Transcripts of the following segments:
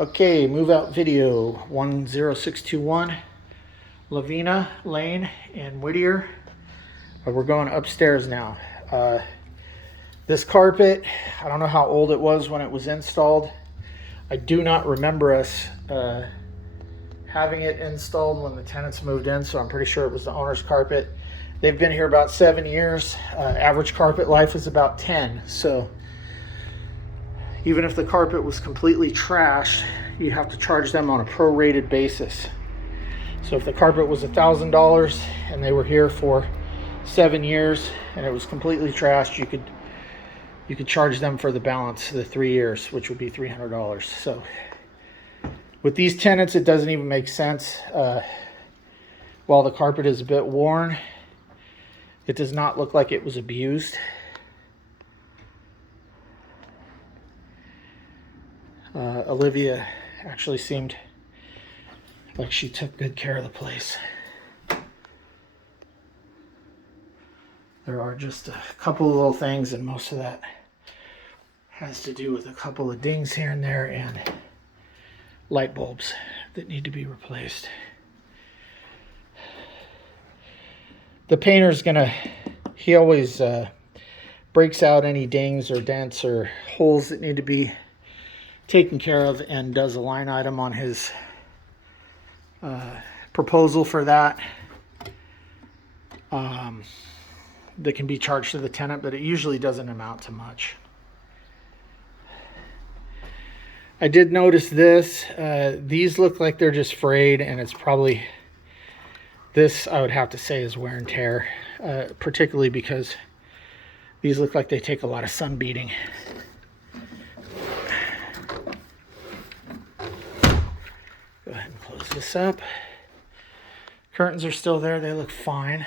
Okay, move out video 10621 Vina Lane in Whittier. We're going upstairs now. This carpet, I don't know how old it was when it was installed. I do not remember us having it installed when the tenants moved in, so I'm pretty sure it was the owner's carpet. They've been here about 7 years. Average carpet life is about 10. So even if the carpet was completely trash, you have to charge them on a prorated basis. So if the carpet was $1,000 and they were here for 7 years and it was completely trashed, you could charge them for the balance, the 3 years, which would be $300. So with these tenants, it doesn't even make sense. While the carpet is a bit worn, it does not look like it was abused. Olivia actually seemed like she took good care of the place. There are just a couple of little things, and most of that has to do with a couple of dings here and there and light bulbs that need to be replaced. The painter's he always breaks out any dings or dents or holes that need to be taken care of and does a line item on his proposal for that. That can be charged to the tenant, but it usually doesn't amount to much. I did notice this. These look like they're just frayed, and it's probably, this I would have to say is wear and tear, particularly because these look like they take a lot of sun beating. Go ahead and close this up. Curtains are still there. They look fine.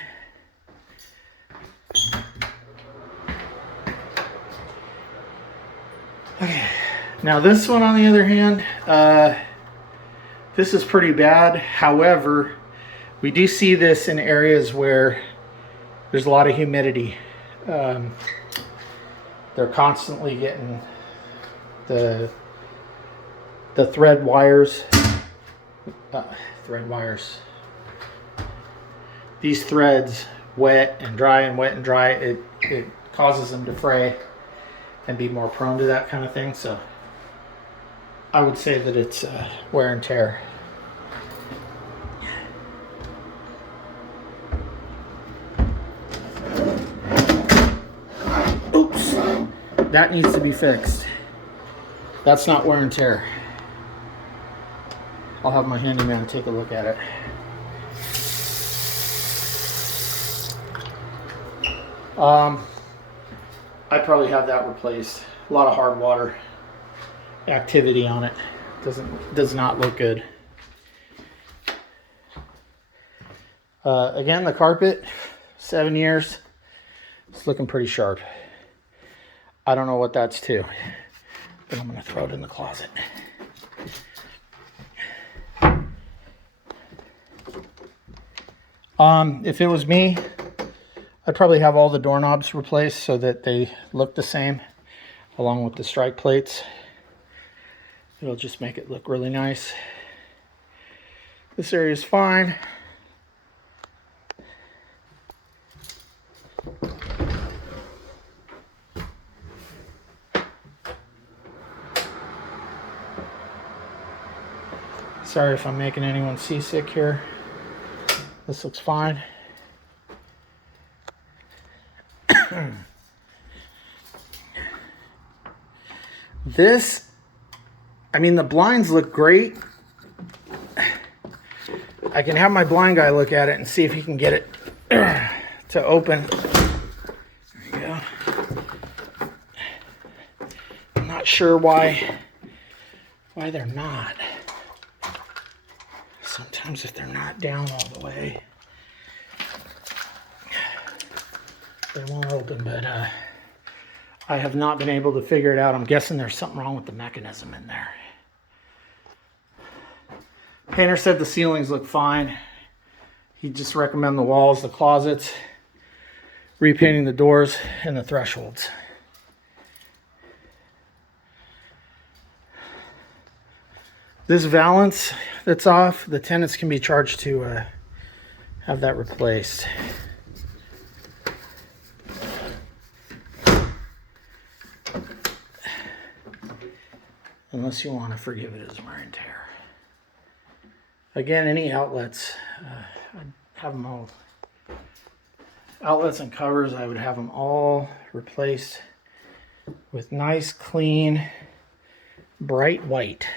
Okay. Now this one, on the other hand, this is pretty bad. However, we do see this in areas where there's a lot of humidity. They're constantly getting the thread wires. These threads wet and dry and wet and dry. It causes them to fray and be more prone to that kind of thing. So I would say that it's wear and tear. Oops, that needs to be fixed. That's not wear and tear. I'll have my handyman take a look at it. I'd probably have that replaced. A lot of hard water activity on it. Does not look good. Again, the carpet, 7 years. It's looking pretty sharp. I don't know what that's to, but I'm gonna throw it in the closet. If it was me, I'd probably have all the doorknobs replaced so that they look the same, along with the strike plates. It'll just make it look really nice. This area is fine. Sorry if I'm making anyone seasick here. This looks fine. This, I mean, the blinds look great. I can have my blind guy look at it and see if he can get it to open. There you go. I'm not sure why they're not. Sometimes if they're not down all the way, they won't open, but I have not been able to figure it out. I'm guessing there's something wrong with the mechanism in there. Painter said the ceilings look fine. He'd just recommend the walls, the closets, repainting the doors, and the thresholds. This valance that's off, the tenants can be charged to have that replaced. Unless you want to forgive it as wear and tear. Again, any outlets, I'd have them all. Outlets and covers, I would have them all replaced with nice, clean, bright white.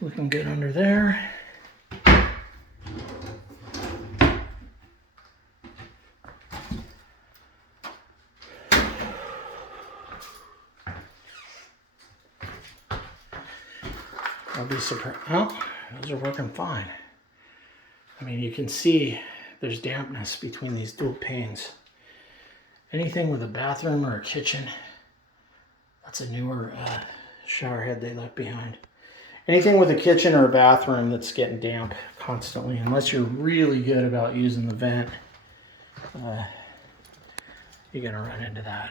Looking good under there. I'll be surprised. Oh, those are working fine. I mean, you can see there's dampness between these dual panes. Anything with a bathroom or a kitchen, that's a newer shower head they left behind. Anything with a kitchen or a bathroom that's getting damp constantly, unless you're really good about using the vent, you're gonna run into that.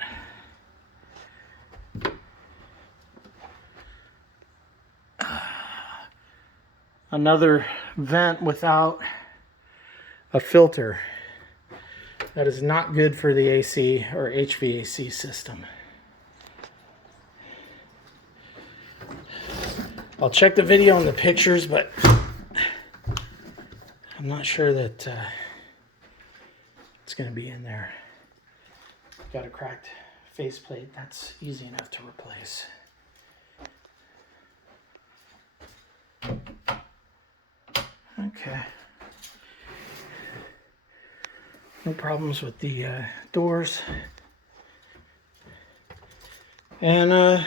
Another vent without a filter. That is not good for the AC or HVAC system. I'll check the video and the pictures, but I'm not sure that it's going to be in there. Got a cracked faceplate. That's easy enough to replace. Okay. No problems with the doors. And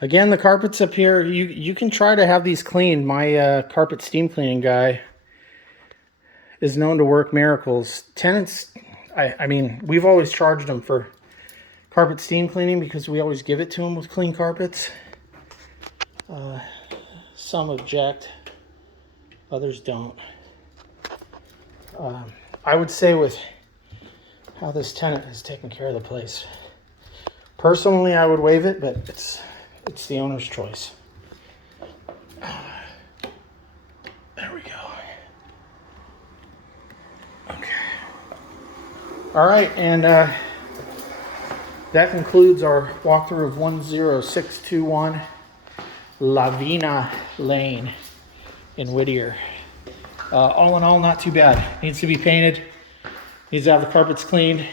again, the carpets up here, you can try to have these cleaned. My carpet steam cleaning guy is known to work miracles. Tenants, I mean, we've always charged them for carpet steam cleaning because we always give it to them with clean carpets. Some object, others don't. I would say with how this tenant has taken care of the place, personally I would waive it, but it's the owner's choice. There we go. Okay. All right, and that concludes our walkthrough of 10621 Vina Lane in Whittier. All in all, not too bad. Needs to be painted. Needs to have the carpets cleaned.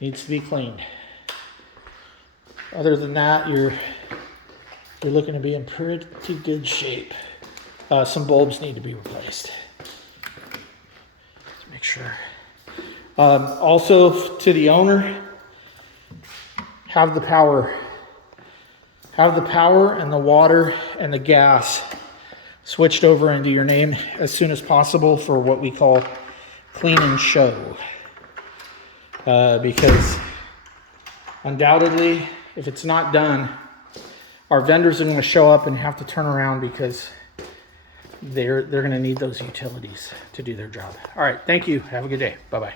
Needs to be cleaned. Other than that, you're looking to be in pretty good shape. Some bulbs need to be replaced. Let's make sure. Also, to the owner, have the power. Have the power and the water and the gas switched over into your name as soon as possible for what we call clean and show. Because undoubtedly, if it's not done, our vendors are going to show up and have to turn around because they're going to need those utilities to do their job. All right, thank you. Have a good day. Bye-bye.